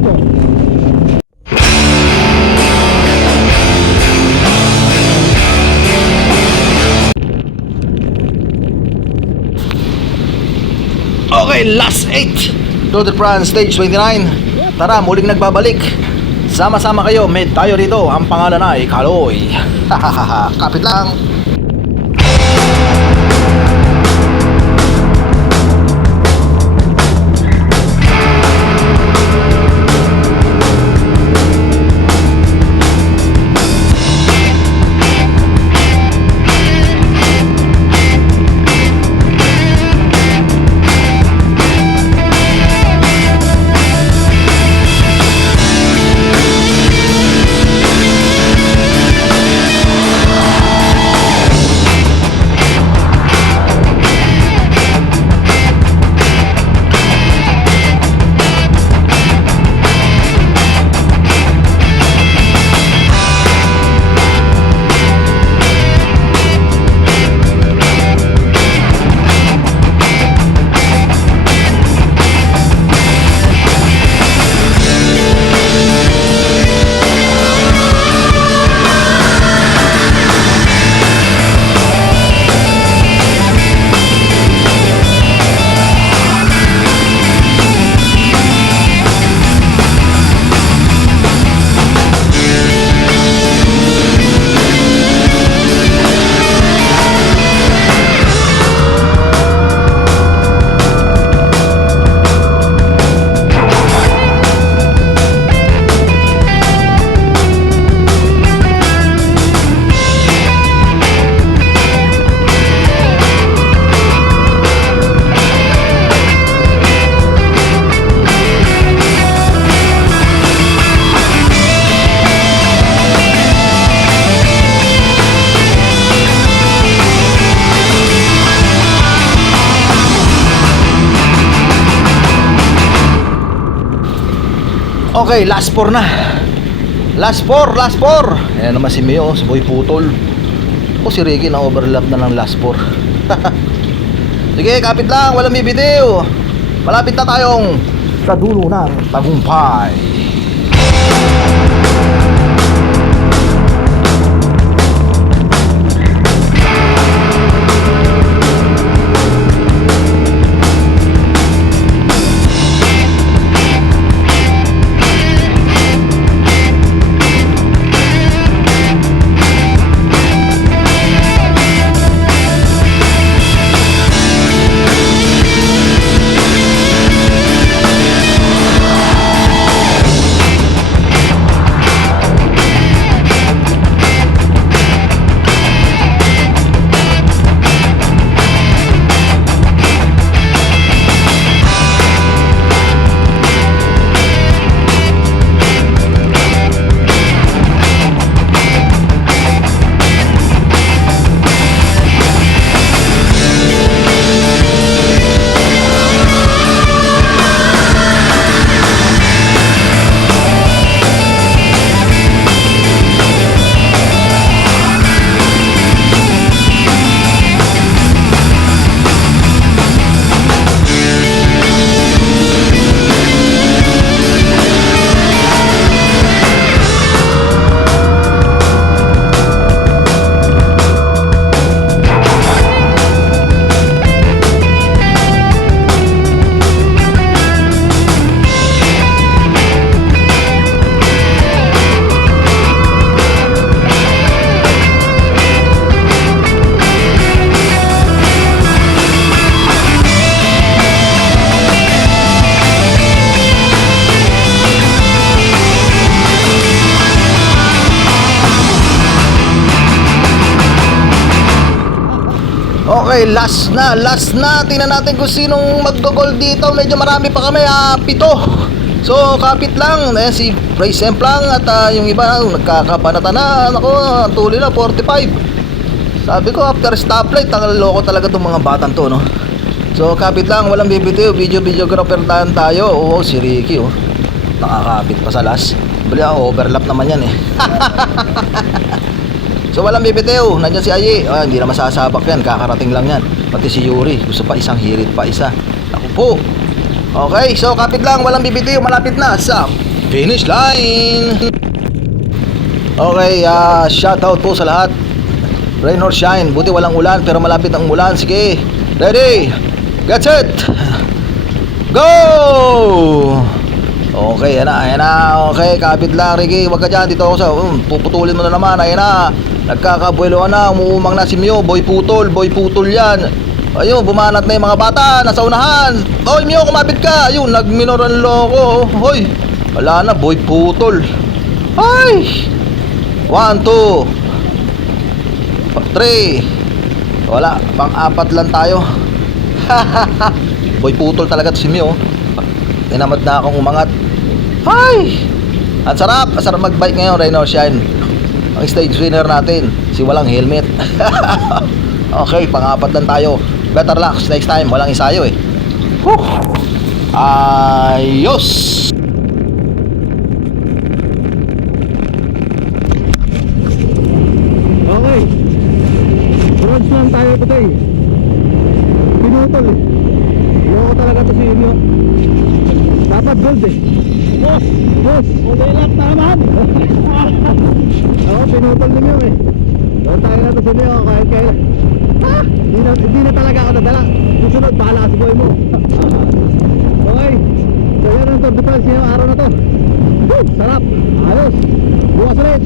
Okay, last 8 Road France Stage 29 Tara, muling nagbabalik. Sama-sama kayo, med tayo rito. Ang pangalan ay Kaloy. Kapit lang Okay, last 4 na. Last 4, last 4 Ayan naman si Mio, si Boy Putol. O si Ricky na overlap na ng last 4 Sige, kapit lang, walang bibitiw Malapit na tayong sa dulo ng tagumpay Okay, last na, last na. Tingnan natin kung sinong maggo-goal dito. Medyo marami pa kami, ah, pito. So, kapit lang. Ayan, si Bryce Semplang at ah, yung iba, nagkakabanata na. Ako, ang na, 45. Sabi ko, after stoplight, ang loko talaga itong mga batang to, no? So, kapit lang, walang bibitiw. Video-videographer tayo tayo. Oo, si Ricky, oh. Nakakapit pa sa last. Bali, ah, overlap naman yan, eh. So walang bibitiw, nandiyan si Ayi. Ah, hindi na masasabak yan, kakarating lang yan. Pati si Yuri, gusto pa isang hirit pa isa. Ako po. Okay, so kapit lang, walang bibitiw, malapit na sa finish line. Okay, ah shoutout po sa lahat. Rain or shine, buti walang ulan pero malapit ang ulan. Sige, ready, get set, go! Okay, yan na, yan na. Okay, kapit lang, Ricky. Huwag ka dyan. Dito ako sa... Um, puputulin mo na naman. Ayan na. Nagkakabuelo na. Umuumang na si Mio. Boy putol. Boy putol yan. Ayun, bumanat na yung mga bata. Nasa unahan. Hoy, Mio, kumapit ka. Ayun, nagminoran loko. Hoy, wala na. Boy putol. Ay! One, two. Three. Wala. Pang-apat lang tayo. Boy putol talaga to si Mio. Tinamad na akong umangat. Ay! Ang sarap! Sarap mag-bike ngayon, Rhino Shine. Ang stage winner natin, si walang helmet. okay, pang-apat lang tayo. Better luck next time. Walang isayo eh. Whew! Ayos! Okay. Bronze lang tayo today. Pinutol eh. Ayoko talaga to si Emio. Dapat gold eh. Boss! Boss! Ulilat naman! Oo, pinutol Emio eh. Doon tayo na to si Emio kahit kailan. Ha? Hindi na, hindi na talaga ako nadala. Susunod, bahala ka sa buhay mo. okay. So yan ang Tour de France ngayong araw na to. Sarap! Ayos! Bukas ulit!